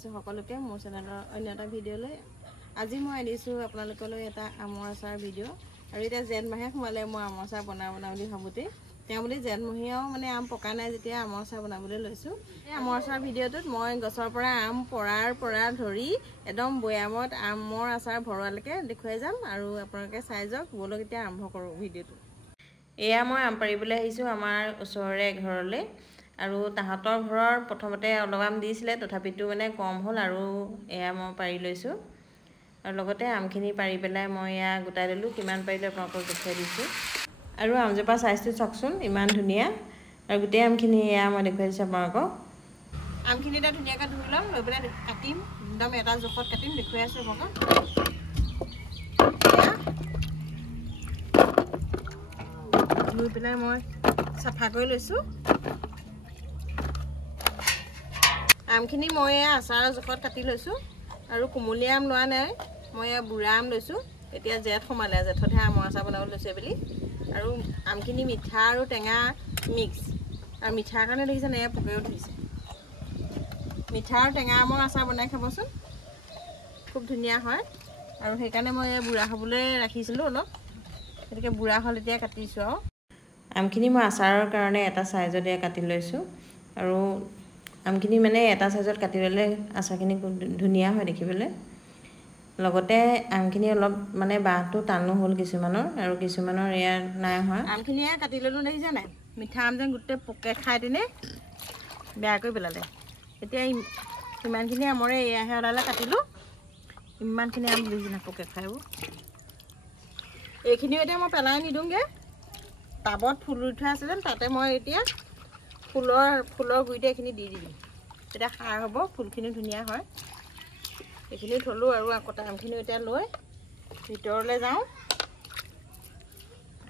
জনাইছো সকলোকে মোৰ চেনেলৰ অন্য এটা ভিডিঅ'লৈ। আজি মই আনিছো আপোনালোকলৈ এটা আমৰ আচাৰ ভিডিঅ'। আৰু এটা জেঠ মাহে সোমালে মই আমৰ আচাৰ বনাওঁ বুলি ভাবোতে তেওঁ বুলি জেঠমহীয়াও মানে আম পকা নাই যেতিয়া আমৰ আচাৰ বনাবলৈ লৈছো। এই আমৰ আচাৰ ভিডিঅ'টোত মই গছৰ পৰা আম পৰাৰ পৰা ধৰি একদম বৈয়ামত আমৰ আচাৰ ভৰোৱালৈকে দেখুৱাই যাম আৰু আপোনালোকে চাই যাওক। বলক এতিয়া আৰম্ভ কৰোঁ ভিডিঅ'টো। এয়া মই আম পাৰিবলৈ আহিছোঁ আমাৰ ওচৰৰে ঘৰলৈ। আৰু তাহাঁতৰ ঘৰৰ প্ৰথমতে অলপ আম দিছিলে, তথাপিতো মানে কম হ'ল আৰু এয়া মই পাৰি লৈছোঁ। আৰু লগতে আমখিনি পাৰি পেলাই মই এয়া গোটাই ল'লোঁ। কিমান পাৰিলোঁ আপোনালোকক দেখুৱাই দিছোঁ। আৰু আমজোপা চাইজটো চাওকচোন, ইমান ধুনীয়া। আৰু গোটেই আমখিনি এয়া মই দেখুৱাই দিছোঁ আপোনালোকক। আমখিনি এতিয়া ধুনীয়াকৈ ধুই ল'ম, লৈ পেলাই কাটিম, একদম এটা জোখত কাটিম, দেখুৱাই আছোঁ আপোনালোকক। ধুই পেলাই মই চাফা কৰি লৈছোঁ। আমখিনি মই আচাৰৰ জোখত কাটি লৈছোঁ আৰু কুমলীয়া আম লোৱা নাই, মই বুঢ়া আম লৈছোঁ। এতিয়া জেঠ সোমালে, জেঠতহে আমৰ আচাৰ বনাব লৈছে বুলি। আৰু আমখিনি মিঠা আৰু টেঙা মিক্স, আৰু মিঠাৰ কাৰণে দেখিছেনে এয়া পোকেও ধৰিছে। মিঠা আৰু টেঙা আমৰ আচাৰ বনাই খাবচোন, খুব ধুনীয়া হয়। আৰু সেইকাৰণে মই বুঢ়া হ'বলৈ ৰাখিছিলোঁ অলপ, গতিকে বুঢ়া হ'ল এতিয়া কাটিছোঁ। আৰু আমখিনি মই আচাৰৰ কাৰণে এটা চাইজত কাটি লৈছোঁ। আৰু আমখিনি মানে এটা চাইজত কাটি ল'লে আচাৰখিনি খুব ধুনীয়া হয় দেখিবলৈ। লগতে আমখিনি অলপ মানে বাঁহটো টানো হ'ল কিছুমানৰ, আৰু কিছুমানৰ এয়া নাই হোৱা। আমখিনি কাটি ল'লোঁ, দেখিছে নাই? মিঠা আম যেন গোটেই পোকে খাই দিনে বেয়া কৰি পেলালে। এতিয়া ইমানখিনি আমৰে এয়াহে ওলালে, কাটিলোঁ। ইমানখিনি আম বুজি পোকে খাইব। এইখিনিও এতিয়া মই পেলাই নিদিওঁগৈ। টাবত ফুল ৰুই থোৱা আছে যেন, তাতে মই এতিয়া ফুলৰ গুৰিতে এইখিনি দি দিম। তেতিয়া সাৰ হ'ব, ফুলখিনি ধুনীয়া হয়। এইখিনি থলোঁ আৰু কটা আমখিনি এতিয়া লৈ ভিতৰলৈ যাওঁ।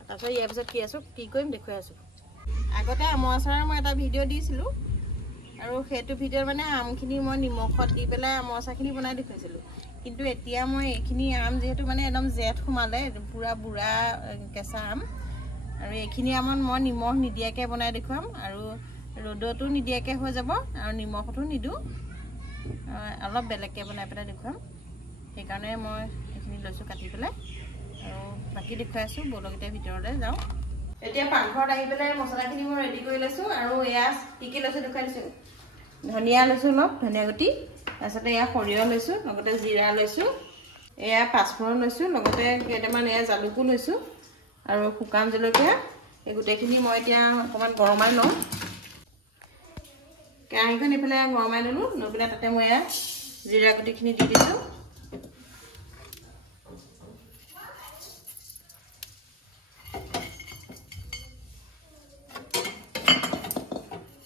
তাৰপিছত ইয়াৰ পিছত কি কৰিম দেখুৱাই আছোঁ। আগতে আমৰ আচাৰৰ মই এটা ভিডিঅ' দিছিলোঁ, আৰু সেইটো ভিডিঅ'ত মানে আমখিনি মই নিমখত দি পেলাই আমৰ আচাৰখিনি বনাই দেখুৱাইছিলোঁ। কিন্তু এতিয়া মই এইখিনি আম যিহেতু মানে একদম জেঠ সোমালে, পূৰা বুঢ়া কেঁচা আম, আৰু এইখিনি আমত মই নিমখ নিদিয়াকৈ বনাই দেখুৱাম। আৰু ৰ'দতো নিদিয়াকৈ হৈ যাব, আৰু নিমখতো নিদিওঁ, অলপ বেলেগকৈ বনাই পেলাই দেখুৱাম। সেইকাৰণে মই এইখিনি লৈছোঁ কাটি পেলাই, আৰু বাকী দেখুৱাই আছোঁ। বলক এতিয়া ভিতৰলৈ যাওঁ। এতিয়া পাকঘৰত আহি পেলাই মছলাখিনি মই ৰেডি কৰি লৈছোঁ। আৰু এয়া কি লৈছোঁ দেখুৱাই দিছোঁ। ধনিয়া লৈছোঁ অলপ, ধনিয়া গুটি, তাৰপিছতে এয়া সৰিয়হ লৈছোঁ, লগতে জিৰা লৈছোঁ, এয়া পাঁচফোৰণ লৈছোঁ, লগতে কেইটামান এয়া জালুকো লৈছোঁ, আৰু শুকান জলকীয়া। এই গোটেইখিনি মই এতিয়া অকণমান গৰমাই লওঁ। কেৰাহীখন এইফালে গৰমাই ল'লোঁ, লৈ পেলাই তাতে মই এয়া জিৰা গুটিখিনি দি দিছোঁ।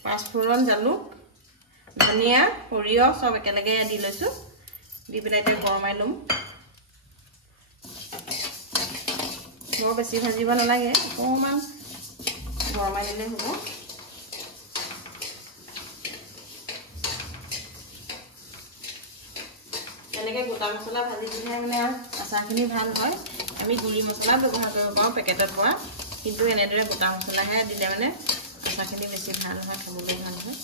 পাঁচফোৰণ, জালুক, ধনিয়া, সৰিয়হ চব একেলগে দি লৈছোঁ। দি পেলাই এতিয়া গৰমাই ল'ম। বৰ বেছি ভাজিব নালাগে, অকণমান গৰমাই দিলে হ'ব। এনেকৈ গোটা মছলা ভাজি দিলে মানে আচাৰখিনি ভাল হয়। আমি গুড়ি মছলা ব্যৱহাৰ কৰিব পাৰোঁ পেকেটত পোৱা, কিন্তু এনেদৰে গোটা মছলাহে দিলে মানে আচাৰখিনি বেছি ভাল হয়, খাবলৈ ভাল হয়।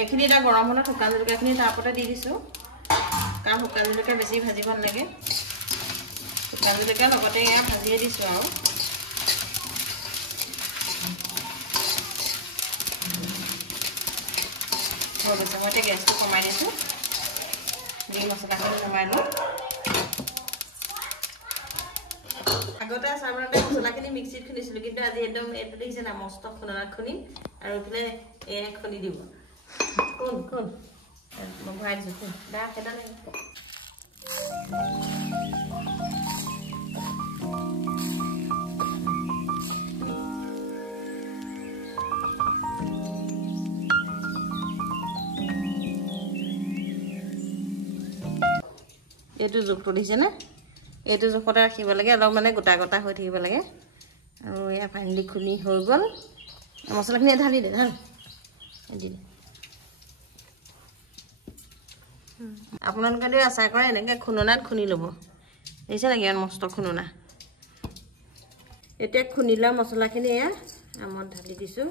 এইখিনি এতিয়া গৰম হ'লে শুকান জলকীয়াখিনি তাৰ ওপৰতে দি দিছোঁ, কাৰণ শুকান জলকীয়া বেছি ভাজিব নালাগে। শুকান জলকীয়া লগতে এয়া ভাজিয়ে দিছোঁ। আৰু হৈ গৈছে, মই এতিয়া গেছটো কমাই দিছোঁ, দি মছলাখিনি কমাই লওঁ। আগতে আচাৰ বনাওঁতে মছলাখিনি মিক্সিত খুন্দিছিলোঁ, কিন্তু আজি একদম এইটো দেখিছে না, মস্ত খুন্দনাত খুন্দিম, আৰু এইফালে এয়া খুন্দি দিব। কোন মই ভৰাই দিছোঁ, কোন দা কেইটা লাগিব। এইটো জোখটো দিছেনে, এইটো জোখতে ৰাখিব লাগে, অলপ মানে গোটা গোটা হৈ থাকিব লাগে। আৰু এয়া ফাইনেলি খুন্দি হৈ গ'ল। মছলাখিনি ঢালি দে, ঢাল দি দে। আপোনালোকে আচাৰ কৰে এনেকৈ খুন্দনাত খুন্দি ল'ব দেখিছে নেকি ইমান মস্ত খুন্দনা এতিয়া খুন্দি লোৱা মছলাখিনি এয়া আমত ঢালি দিছোঁ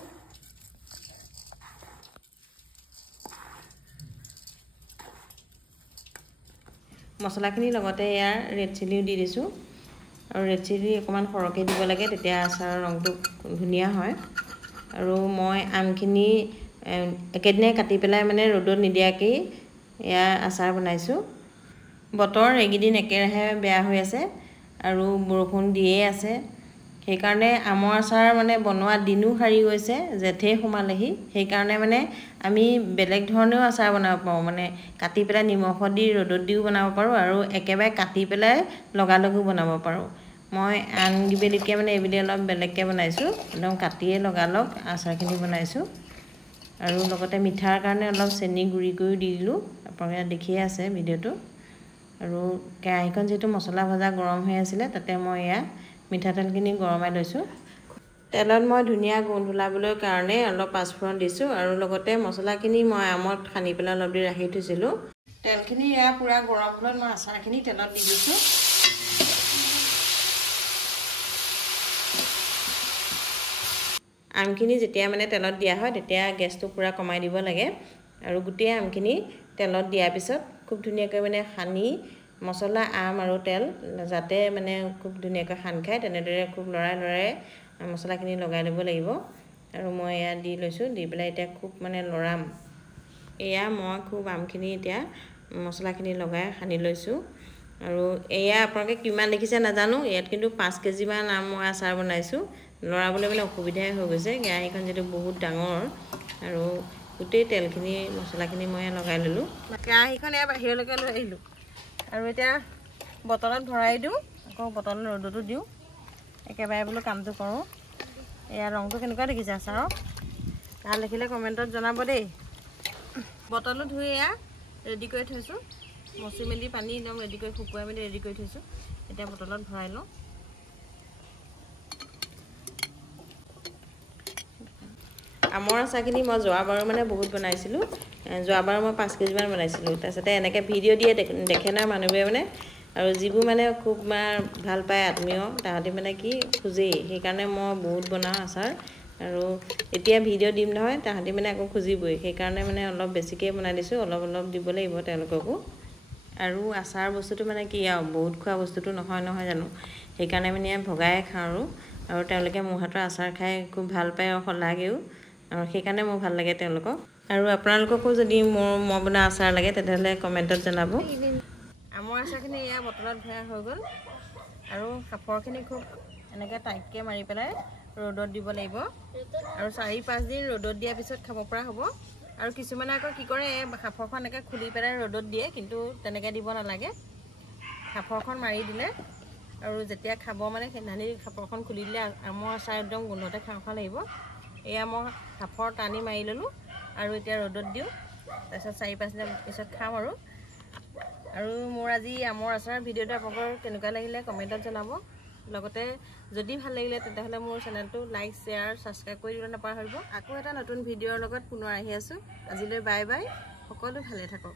মছলাখিনিৰ লগতে ইয়াৰ ৰেড চিলিও দি দিছোঁ আৰু ৰেড চিলি অকণমান সৰহকৈ দিব লাগে তেতিয়া আচাৰৰ ৰংটো ধুনীয়া হয় আৰু মই আমখিনি একেদিনাই কাটি পেলাই মানে ৰ'দত নিদিয়াকৈ ইয়াৰ আচাৰ বনাইছোঁ বতৰ এইকেইদিন একেৰাহে বেয়া হৈ আছে আৰু বৰষুণ দিয়ে আছে সেইকাৰণে আমৰ আচাৰ মানে বনোৱা দিনো সাৰি গৈছে জেঠে সোমালেহি সেইকাৰণে মানে আমি বেলেগ ধৰণেও আচাৰ বনাব পাৰোঁ মানে কাটি পেলাই নিমখত দি ৰ'দত দিও বনাব পাৰোঁ আৰু একেবাৰে কাটি পেলাই লগালগো বনাব পাৰোঁ মই আনকেইবিধতকৈ মানে এইবিধে অলপ বেলেগকৈ বনাইছোঁ একদম কাটিয়ে লগালগ আচাৰখিনি বনাইছোঁ আৰু লগতে মিঠাৰ কাৰণে অলপ চেনি গুড়ি কৰিও দি দিলোঁ আপোনালোকে দেখিয়ে আছে ভিডিঅ'টো আৰু কেৰাহীখন যিহেতু মছলা ভজা গৰম হৈ আছিলে তাতে মই এয়া মিঠাতেলখিনি গৰমাই লৈছোঁ তেলত মই ধুনীয়া গোন্ধ ওলাবলৈ কাৰণে অলপ পাঁচফোৰণ দিছোঁ আৰু লগতে মছলাখিনি মই আমত সানি পেলাই অলপ দি ৰাখি থৈছিলোঁ তেলখিনি এয়া পূৰা গৰম হ'লত মই আচাৰখিনি তেলত দি দিছোঁ আমখিনি যেতিয়া মানে তেলত দিয়া হয় তেতিয়া গেছটো পূৰা কমাই দিব লাগে আৰু গোটেই আমখিনি তেলত দিয়াৰ পিছত খুব ধুনীয়াকৈ মানে সানি মছলা আম আৰু তেল যাতে মানে খুব ধুনীয়াকৈ সান খায় তেনেদৰে খুব লৰাই মছলাখিনি লগাই ল'ব লাগিব আৰু মই এয়া দি লৈছোঁ দি পেলাই এতিয়া খুব মানে লৰাম এয়া মই খুব আমখিনি এতিয়া মছলাখিনি লগাই সানি লৈছোঁ আৰু এয়া আপোনালোকে কিমান দেখিছে নাজানো ইয়াত কিন্তু 5 কেজিমান আম মই আচাৰ বনাইছোঁ লৰাবলৈ মানে অসুবিধাই হৈ গৈছে কেৰাহীখন যিটো বহুত ডাঙৰ আৰু গোটেই তেলখিনি মছলাখিনি মই লগাই ল'লোঁ কেৰাহীখন এয়া বাহিৰলৈকে লৈ আহিলোঁ আৰু এতিয়া বটলত ভৰাই দিওঁ আকৌ বটলত ৰ'দতো দিওঁ একেবাৰে বোলো কামটো কৰোঁ এয়া ৰংটো কেনেকুৱা দেখিছে আচাৰৰ ভাল দেখিলে কমেণ্টত জনাব দেই বটলো ধুই এয়া ৰেডি কৰি থৈছোঁ মচি মেলি পানী একদম ৰেডি কৰি শুকুৱাই মেলি ৰেডি কৰি থৈছোঁ এতিয়া বটলত ভৰাই লওঁ আমৰ আচাৰখিনি মই যোৱাবাৰো মানে বহুত বনাইছিলোঁ যোৱাবাৰ মই 5 কেজিমান বনাইছিলোঁ তাৰপিছতে এনেকৈ ভিডিঅ' দিয়ে দেখে না মানুহবোৰে মানে আৰু যিবোৰ মানে খুব ভাল পায় আত্মীয় তাহাঁতি মানে কি খোজেই সেইকাৰণে মই বহুত বনাওঁ আচাৰ আৰু এতিয়া ভিডিঅ' দিম নহয় তাহাঁতি মানে আকৌ খুজিবই সেইকাৰণে মানে অলপ বেছিকৈ বনাই দিছোঁ অলপ দিব লাগিব তেওঁলোককো আৰু আচাৰ বস্তুটো মানে কি আৰু বহুত খোৱা বস্তুটো নহয় জানো সেইকাৰণে মানে ভগাই খাওঁ আৰু তেওঁলোকে মোৰ হাতৰ আচাৰ খাই খুব ভাল পায় আৰু লাগেও আৰু সেইকাৰণে মোৰ ভাল লাগে তেওঁলোকক আৰু আপোনালোককো যদি মই বনোৱা আচাৰ লাগে তেতিয়াহ'লে কমেণ্টত জনাব আমৰ আচাৰখিনি এয়া বটলত ভৰাই হৈ গ'ল আৰু সাফৰখিনি খুব এনেকৈ টাইটকৈ মাৰি পেলাই ৰ'দত দিব লাগিব আৰু 4-5 দিন ৰ'দত দিয়াৰ পিছত খাব পৰা হ'ব আৰু কিছুমানে আকৌ কি কৰে সাফৰখন এনেকৈ খুলি পেলাই ৰ'দত দিয়ে কিন্তু তেনেকৈ দিব নালাগে সাফৰখন মাৰি দিলে আৰু যেতিয়া খাব মানে সেইদিনাখনি সাফৰখন খুলি দিলে আমৰ আচাৰ একদম গোন্ধতে খাওঁ লাগিব এয়া মই সাফৰ টানি মাৰি ল'লোঁ আৰু এতিয়া ৰ'দত দিওঁ তাৰপিছত 4-5 দিনৰ পিছত খাম আৰু মোৰ আজি আমৰ আচাৰ ভিডিঅ'টো আপোনালোকৰ কেনেকুৱা লাগিলে কমেণ্টত জনাব লগতে যদি ভাল লাগিলে তেতিয়াহ'লে মোৰ চেনেলটো লাইক শ্বেয়াৰ ছাবস্ক্ৰাইব কৰি দিবলৈ নাপাহৰিব আকৌ এটা নতুন ভিডিঅ'ৰ লগত পুনৰ আহি আছোঁ আজিলৈ বাই বাই সকলো ভালে থাকক